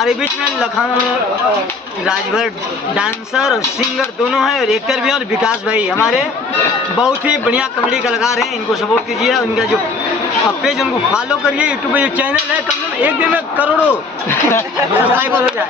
हमारे बीच में लखन राजभर डांसर और सिंगर दोनों हैं और एक्टर भी हैं, और विकास भाई हमारे बहुत ही बढ़िया कॉमेडी कलाकार हैं। इनको सपोर्ट कीजिए, उनका जो पेज उनको फॉलो करिए। यूट्यूब पे जो चैनल है कम से कम एक दिन में करोड़ों सब्सक्राइबर हो जाए।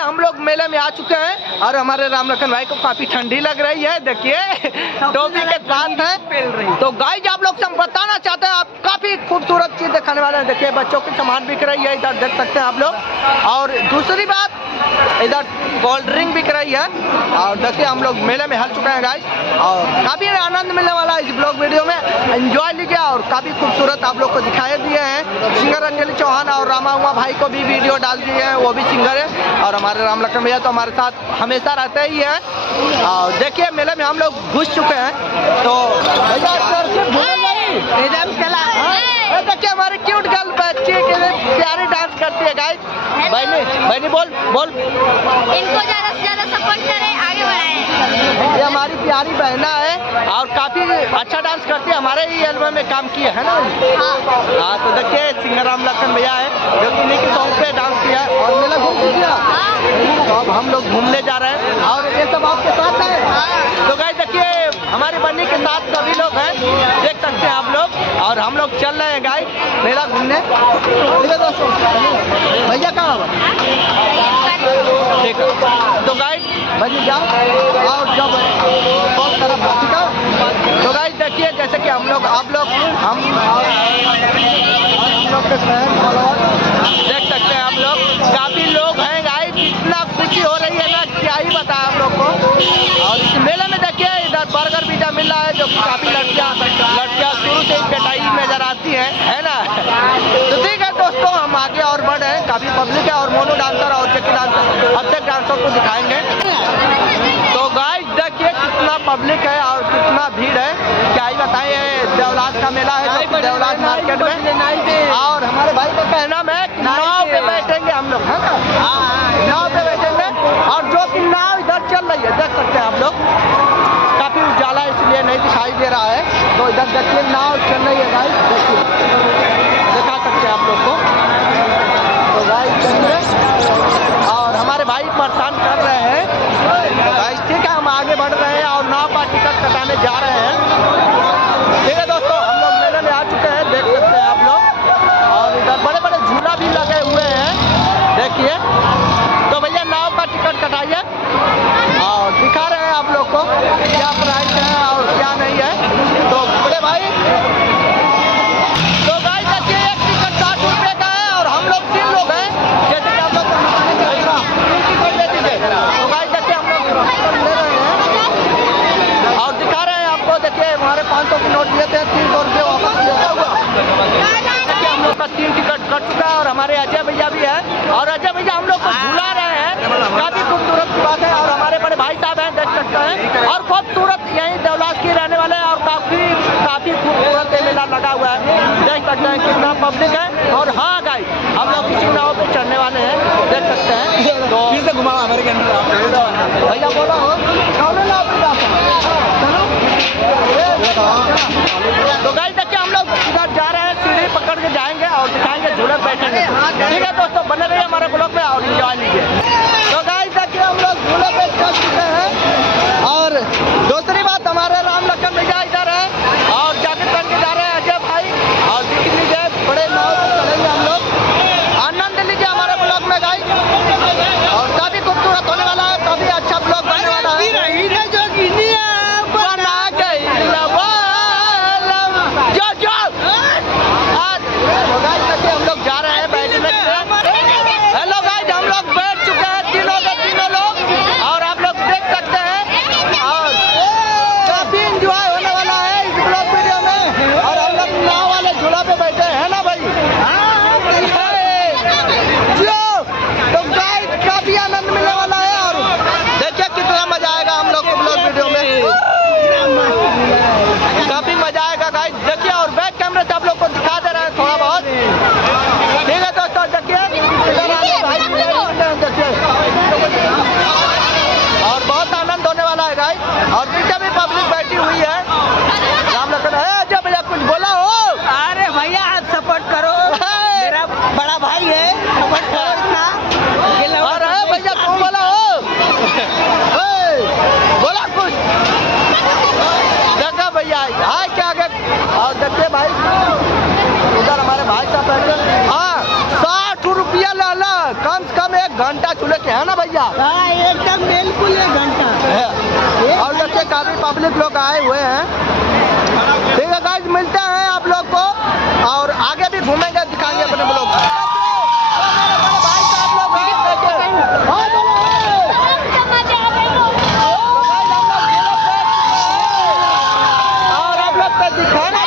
हम लोग मेले में आ चुके हैं और हमारे राम लखन भाई को काफी ठंडी लग रही है। देखिए टोपी के साथ है। तो गाइस आप लोग से हम बताना चाहते हैं, आप काफी खूबसूरत चीज दिखाने वाले हैं। देखिए बच्चों की सामान बिक रही है, इधर देख सकते हैं आप लोग। और दूसरी बात, इधर कोल्ड ड्रिंक बिक रही है। और देखिए हम लोग मेले में हल चुके हैं गाइस, और काफी आनंद मिलने वाला है इस ब्लॉग वीडियो में। एंजॉय लीजिए। और काफी खूबसूरत आप लोग को दिखाई दिए हैं। सिंगर अंजलि चौहान और रामा हुआ भाई को भी वीडियो डाल दिए हैं, वो भी सिंगर है। और हमारे राम लखन भैया तो हमारे साथ हमेशा रहते ही है। और देखिए मेले में हम लोग घुस चुके हैं। तो देखिए हमारे क्यूट गर्ल बच्ची के प्यारी डांस करती है गाइस। बहनी बोल इनको ज्यादा से ज्यादा सपोर्ट करें, आगे बढ़ाएं। ये हमारी प्यारी बहना है और काफी अच्छा डांस करती है। हमारे ही एल्बम में काम किया है ना। हाँ तो देखिए सिंगर राम लखन भैया है जो कि इन्हीं के सॉन्ग पे डांस किया है। और मेला घूम चुकिया, तो अब हम लोग घूमने जा रहे हैं और ये सब आपके साथ है। तो गाइस देखिए हमारे बन्नी के साथ सभी लोग हैं, देख सकते हैं आप लोग। और हम लोग चल रहे हैं गाइस मेला घूमने। ठीक है दोस्तों, भैया कहाँ ठीक है। तो गाइस बनी जाओ और जब कॉल करा ठीक है। तो गाइस देखिए जैसे कि हम लोग आप लोग हम लोग के देख सकते हैं आप लोग, काफी लोग हैं गाइस। इतना खुशी हो रही है ना, क्या ही बताया आप लोग को। और इस मेले में देखिए इधर बर्गर पिज्जा मिल रहा है, जो काफी लड़कियां शुरू से ही पेटाई नजर आती है ना। तो ठीक है दोस्तों, हम आगे और बढ़े हैं। काफी पब्लिक है और मोनो डांसर और चेकी डांसर अब तक डांसर को दिखाएंगे। तो गाइस देखिए कितना पब्लिक है और कितना भीड़ है, क्या ही बताएं। देवलास का मेला है, जो देवलास मार्केट में। और हमारे भाई का कहना है कि नाव पे बैठेंगे हम लोग, है ना। नाव पे बैठेंगे और जो कि नाव इधर चल रही है देख सकते हैं आप लोग। काफी उजाला इसलिए नहीं दिखाई दे रहा है। तो इधर देखिए नाव चल रही है गाइस, देखिए दिखा सकते हैं आप लोग को। तो गाइस चलिए, और हमारे भाई परेशान कर रहे हैं गाइस। ठीक है हम आगे बढ़ रहे हैं और नाव का टिकट कटाने जा रहे हैं। ठीक है दोस्तों, हम लोग मेले में आ चुके हैं, देख सकते हैं आप लोग। और इधर बड़े बड़े झूला भी लगे हुए हैं देखिए। तो भैया नाव का टिकट कटाइए और दिखा रहे हैं आप लोग को क्या प्राइस है और क्या नहीं है। तो बड़े भाई, तो गाइस देखिए एक टिकट 60 रुपये का है और हम लोग 3 लोग हैं, जैसे कि आप लोग को टिकट ले दीजिए। तो गाइस देखिए हम लोग ले रहे हैं और दिखा रहे हैं आपको। देखिए हमारे 500 के नोट दिए थे, 300 रुपये वापस लेता हुआ। देखिए हम लोग का 3 टिकट कट चुका है और हमारे अजय भैया भी है। और अजय भैया हम लोग को झूला रहे हैं, काफी खूबसूरत बात है। और हमारे बड़े भाई साहब हैं, देख सकते हैं। और खूबसूरत यहीं देवलास की रहने वाले हैं और काफी खूबसूरत मेला लगा हुआ है, देख सकते हैं कितना पब्लिक है। और हाँ गाइस हम लोग किसी नाव पे चढ़ने वाले हैं, देख सकते हैं। तो फिर से घुमाओ हमारे के अंदर भैया बोला हो तो गाइस देखिए हम लोग इधर जा रहे हैं, सीढ़ी पकड़ के जाएंगे और दिखाएंगे, झूले बैठेंगे। ठीक है दोस्तों, बने रहिए हमारे ब्लॉग में और एंजॉय लीजिए। तो गाइस देखिए हम लोग झूले पे चढ़ चुके हैं। और दूसरी बात, हमारे राम लखन भैया इधर है और जैकेट पहन के जा रहे हैं अजय भाई। और देख लीजिए बड़े नाव पे चलेंगे हम लोग, आनंद लीजिए हमारे ब्लॉग में गाइस। और काफी खूबसूरत होने वाला है, काफी अच्छा ब्लॉग बनने वाला है। घंटा चूल्हे के है ना भैया? हाँ एकदम बिल्कुल 1 घंटा। और देखिए काफी पब्लिक लोग आए हुए हैं। ठीक है गाइस, मिलते हैं आप लोग को और आगे भी घूमेंगे, दिखाएंगे अपने ब्लॉग। भाई साहब लोग और आप लोग को दिखाना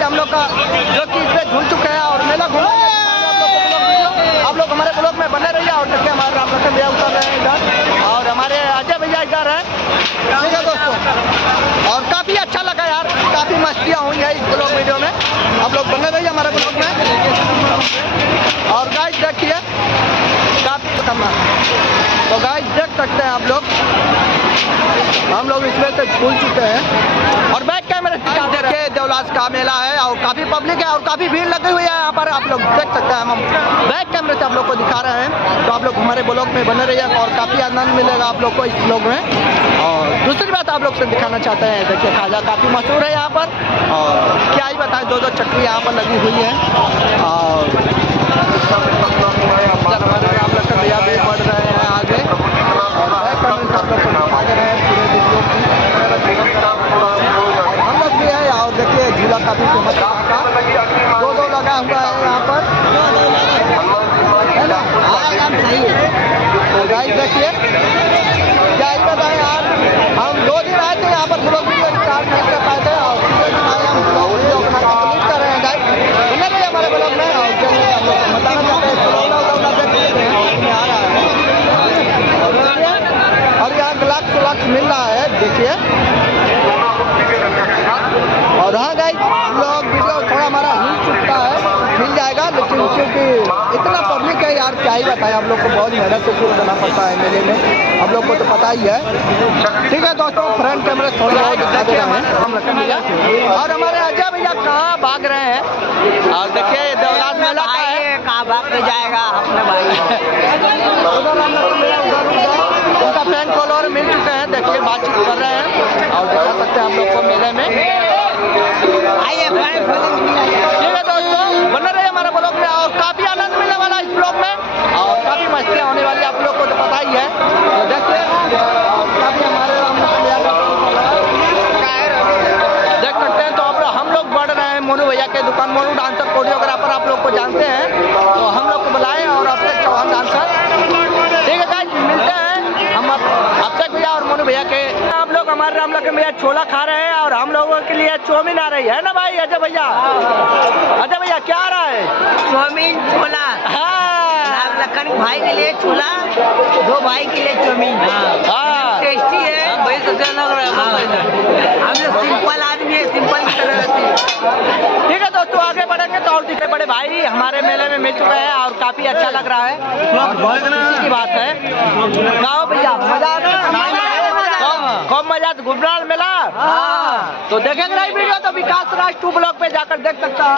हम लोग का जो कि इसमें झूल चुके हैं और मेला घूमेंगे। आप लोग हमारे ब्लॉग में बने रहिए और देखिए हमारे राम लखन भैया उतर रहे हैं इधर और हमारे अजय भैया इधर हैं। ठीक है दोस्तों, और काफ़ी अच्छा लगा यार, काफ़ी मस्तियाँ हुई है इस ब्लॉग वीडियो में। आप लोग बने रहिए हमारे ब्लॉग में। और गाइस देखिए काफ़ी खतरनाक, तो गाइस देख सकते हैं आप लोग हम लोग इसमें से झूल चुके हैं और बैक कैमरे दिखाते रहे। देवलास का मेला है और काफ़ी पब्लिक है और काफ़ी भीड़ लगी हुई है यहाँ पर, आप लोग देख सकते हैं। हम बैक कैमरे से आप लोग को दिखा रहे हैं, तो आप लोग हमारे ब्लॉग में बने रहिए और काफ़ी आनंद मिलेगा आप लोग को इस ब्लॉग में। और दूसरी बात आप लोग से दिखाना चाहते हैं, देखिए खाजा काफ़ी मशहूर है यहाँ पर और क्या ही बताएं, 2-2 चक्की यहाँ पर लगी हुई है। और हमारे राम लखन भैया भी बढ़ रहे हैं आगे और बैक कैमरे से आप लोग को दिखा रहे हैं पूरे वीडियो की। हम लोग भी है और देखिए झूला काफ़ी फेमस है, 2-2 लगा हुआ है यहाँ पर, है ना? तो गाइस देखिए क्या ही बताएं यार, हम 2 दिन आए थे यहाँ पर, ब्लॉग वीडियो स्टार्ट नहीं कर पाए थे और तीसरे दिन आए हम ब्लॉग वीडियो अपना कंप्लीट कर रहे हैं गाइस। बने रहिए हमारे ब्लॉग में और चलिए आप लोग बताना चाहते हैं देखिए आ रहा है और यहाँ ग्लास मिल रहा है देखिए। और हाँ गाइस ब्लॉग वीडियो थोड़ा हमारा हिल चुका है, मिल जाएगा, लेकिन क्योंकि इतना पब्लिक है यार क्या ही बताएं, आप लोग को बहुत मेहनत से शूट करना पड़ता है मेले में, आप लोग को तो पता ही है। ठीक है दोस्तों, फ्रंट कैमरे थोड़ा बहुत दिखा दे रहे हैं हम रखन भैया और हमारे अजय भैया कहाँ भाग रहे हैं। और देखिए देवलास मेला का है, कहाँ भाग के जाएगा अपने भाई। उनका फैन फॉलोअर मिल चुके हैं, देखिए बातचीत कर रहे हैं और दिखा सकते हैं आप लोग को मेले में। आइए ठीक है दोस्तों, बने रहिए हमारे ब्लॉग में और काफ़ी आनंद मिलने वाला इस ब्लॉग में और काफ़ी मस्तियाँ होने वाली, आप लोग को तो पता ही है। तो देखिए काफ़ी हमारे देख सकते हैं। तो अब हम लोग बढ़ रहे हैं मोनू भैया के दुकान, मोनू डांसर कोरियोग्राफर आप लोग को जानते हैं, तो हम लोग को बुलाएं और अभिषेक चौहान डांसर। ठीक है गाइस, मिलते हैं हम अभिषेक भैया और मोनू भैया के। आप लोग हमारे राम लखन भैया छोला खा रहे हैं और हम लोगों के लिए चौमीन आ रही है ना भाई अजय भैया? अजय भैया क्या आ रहा है? चौमीन छोला। हाँ राम लखन भाई के लिए छोला, 2 भाई के लिए चौमीन। हाँ टेस्टी है भाई, सबसे अलग हम लोग सिंपल आदमी है, सिंपल की तरह रहते हैं। ठीक है दोस्तों, आगे बढ़ेंगे तो और दिखे बड़े भाई हमारे मेले में मिल चुके हैं और काफी अच्छा लग रहा है। खुशी की बात है। गाओ भैया, मजा आता है? खूब मजा। गुजरात मेला तो देखेंगे नहीं वीडियो तो विकास राज 2 ब्लॉग पे जाकर देख सकता है।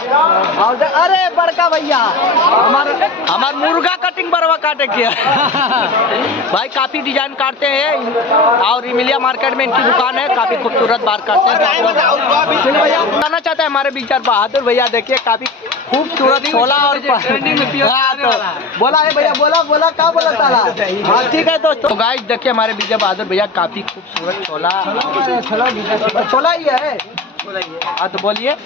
और अरे बड़का भैया हमार मुर्गा कटिंग बरवा काटे किया भाई, काफी डिजाइन काटते हैं और इमिलिया मार्केट में इनकी दुकान है, काफी खूबसूरत बाल काटते हैं। बताना चाहते हैं हमारे विचार बहादुर भैया, देखिए काफी खूबसूरत छोला और बोला है भैया, बोला क्या बोला साला। हाँ ठीक है दोस्तों, गाइस देखिए हमारे विजय बहादुर भैया काफी खूबसूरत छोला ही है। हाँ तो बोलिए।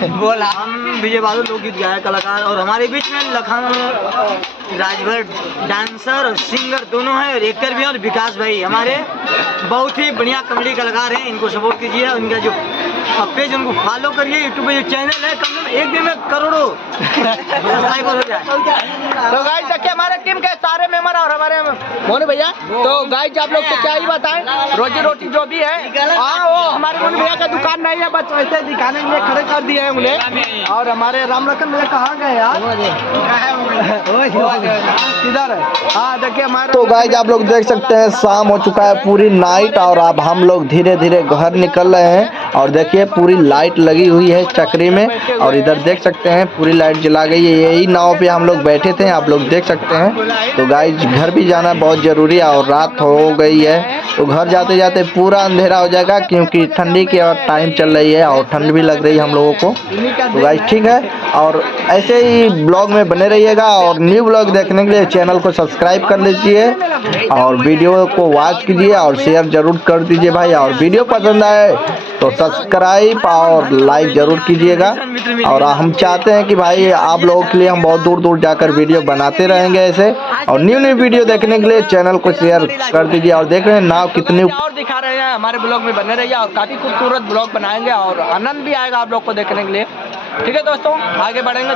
बोला हम विजय बहादुर लोकगीत गायक कलाकार, और हमारे बीच में लखन राजभर डांसर और सिंगर दोनों हैं, और एक्टर भी हैं, और विकास भाई हमारे बहुत ही बढ़िया कॉमेडी कलाकार हैं। इनको सपोर्ट कीजिए, उनका जो पेज उनको फॉलो करिए। यूट्यूब पे जो चैनल है कम से कम एक दिन में करोड़ों सब्सक्राइबर हो जाए। तो गाइस देखिए हमारे टीम के सारे मेंबर और हमारे मोनू भैया, तो गाइस आप लोग तो क्या ही बताएं, रोजी रोटी जो भी है। हाँ वो हमारे मोनू भैया का दुकान नहीं है, बस वैसे दिखाने के लिए खड़े कर दिए हैं उन्हें। और हमारे राम लखन भैया कहाँ गए यार? किधर है? हाँ देखिए हमारे। तो गाइस आप लोग देख सकते हैं शाम हो चुका है पूरी नाइट, और अब हम लोग धीरे धीरे घर निकल रहे हैं। और देखिए पूरी लाइट लगी हुई है चक्री में, और इधर देख सकते हैं पूरी लाइट जला गई है। यही नाव पे हम लोग बैठे थे, आप लोग देख सकते हैं। तो गाइस घर भी जाना बहुत जरूरी है, और रात हो गई है, तो घर जाते जाते पूरा अंधेरा हो जाएगा, क्योंकि ठंडी की टाइम चल रही है और ठंड भी लग रही है हम लोगों को। तो गाइस ठीक है, और ऐसे ही ब्लॉग में बने रहिएगा, और न्यू ब्लॉग देखने के लिए चैनल को सब्सक्राइब कर लीजिए, और वीडियो को वॉच कीजिए और शेयर जरूर कर दीजिए भाई। और वीडियो पसंद आए तो सब्सक्राइब और लाइक जरूर कीजिएगा। और हम चाहते हैं कि भाई आप लोगों के लिए हम बहुत दूर दूर जाकर वीडियो बनाते रहेंगे ऐसे, और न्यू न्यू वीडियो देखने के लिए चैनल को शेयर कर दीजिए। और देख रहे हैं नाव कितनी और दिखा रहे हैं, हमारे ब्लॉग में बने रहिए, और काफी खूबसूरत ब्लॉग बनाएंगे और आनंद भी आएगा आप लोग को देखने के लिए। ठीक है दोस्तों, आगे बढ़ेंगे।